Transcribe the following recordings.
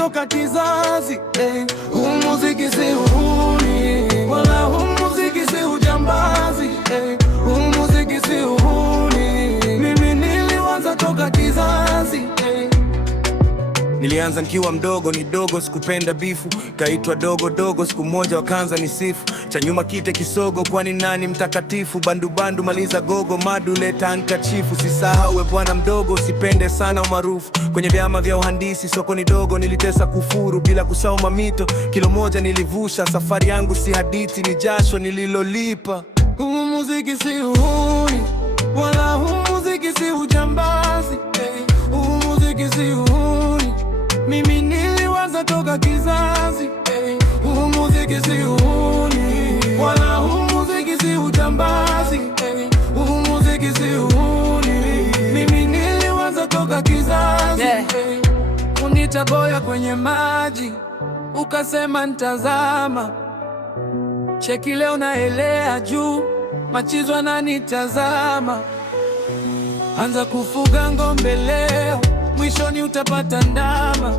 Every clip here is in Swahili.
toka kizazi. Huu muziki si uhuni, wala huu muziki si ujambazi. Huu muziki si uhuni, mimi nilianza toka kizazi. Nilianza nikiwa mdogo, ni dogo, sikupenda bifu, kaitwa dogo dogo, siku moja wakaanza nisifu. Cha nyuma kite kisogo, kwani nani mtakatifu? Bandu bandu maliza gogo, madu leta hankachifu. Sisahawe bwana mdogo, usipende sana umaarufu. Kwenye vyama vya uhandisi, soko ni dogo, nilitesa kufuru bila kusoma mito. Kilo moja nilivusha, safari yangu si hadithi, ni jasho nililolipa. Huu muziki si uhuni, wala huu muziki si ujambazi. Huu muziki si uhuni, mimi nilianza toka kizazi. Huu muziki si uhuni, wala huu muziki si ujambazi. Huu muziki si uhuni, mimi nilianza toka kizazi. Unita boya kwenye maji, ukasema nitazama. Cheki leo naelea juu, machizo yananitazama. Anza kufuga ng'ombe leo, mwishoni utapata ndama.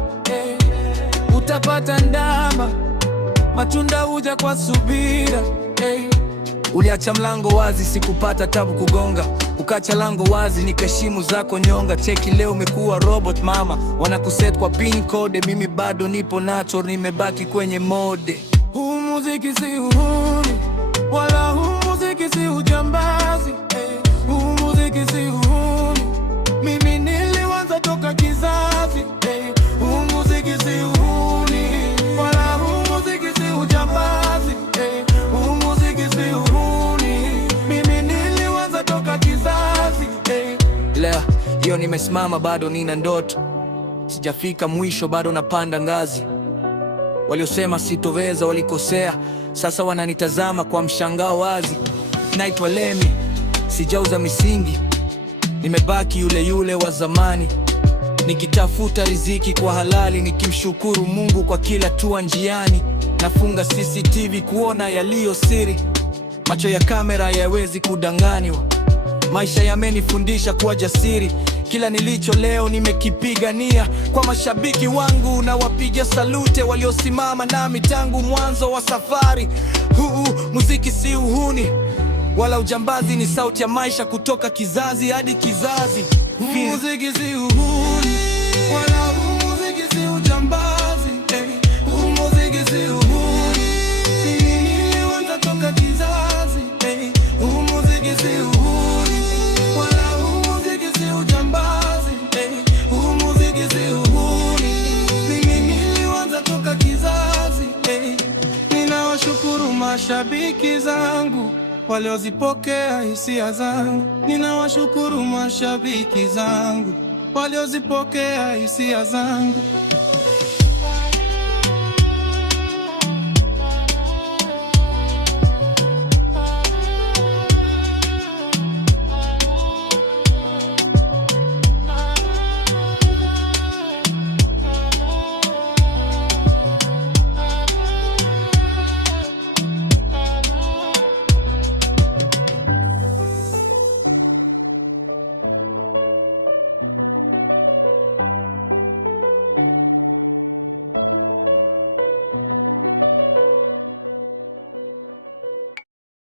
Utapata ndama, matunda huja kwa subira. Uliacha mlango wazi, sikupata tabu kugonga. Ukacha lango wazi, nikaheshimu zako nyonga. Cheki leo umekuwa robot mama, wanakuset kwa pin code. Mimi bado nipo nacho, nimebaki kwenye mode. Huu muziki si uhuni, wala huu muziki si ujambazi. Huu muziki si uhuni, mimi nilianza toka kizazi. Huu muziki si uhuni, wala huu muziki si ujambazi. Huu muziki si uhuni, mimi nilianza toka kizazi. Leo hiyo nimesimama, bado nina ndoto, sijafika mwisho, bado napanda ngazi. Waliosema sitoweza walikosea, sasa wananitazama kwa mshangao wazi. Naitwa Lemi, sijauza misingi, nimebaki yule yule wa zamani, nikitafuta riziki kwa halali, nikimshukuru Mungu kwa kila tua njiani. Nafunga CCTV kuona yaliyo siri, macho ya kamera hayawezi kudanganywa. Maisha yamenifundisha kuwa jasiri, kila nilicho leo nimekipigania. Kwa mashabiki wangu na wapiga salute, waliosimama nami tangu mwanzo wa safari. Huu muziki si uhuni, wala ujambazi, ni sauti ya maisha kutoka kizazi hadi kizazi. Huu muziki si uhuni, wala huu muziki si ujambazi. Huu muziki si uhuni, mimi nilianza toka kizazi. Huu muziki si uhuni, wala huu muziki si ujambazi. Huu muziki si uhuni, mimi nilianza toka kizazi. Ninawashukuru mashabiki zangu waliozipokea hisia zangu. Ninawashukuru mashabiki zangu waliozipokea hisia zangu.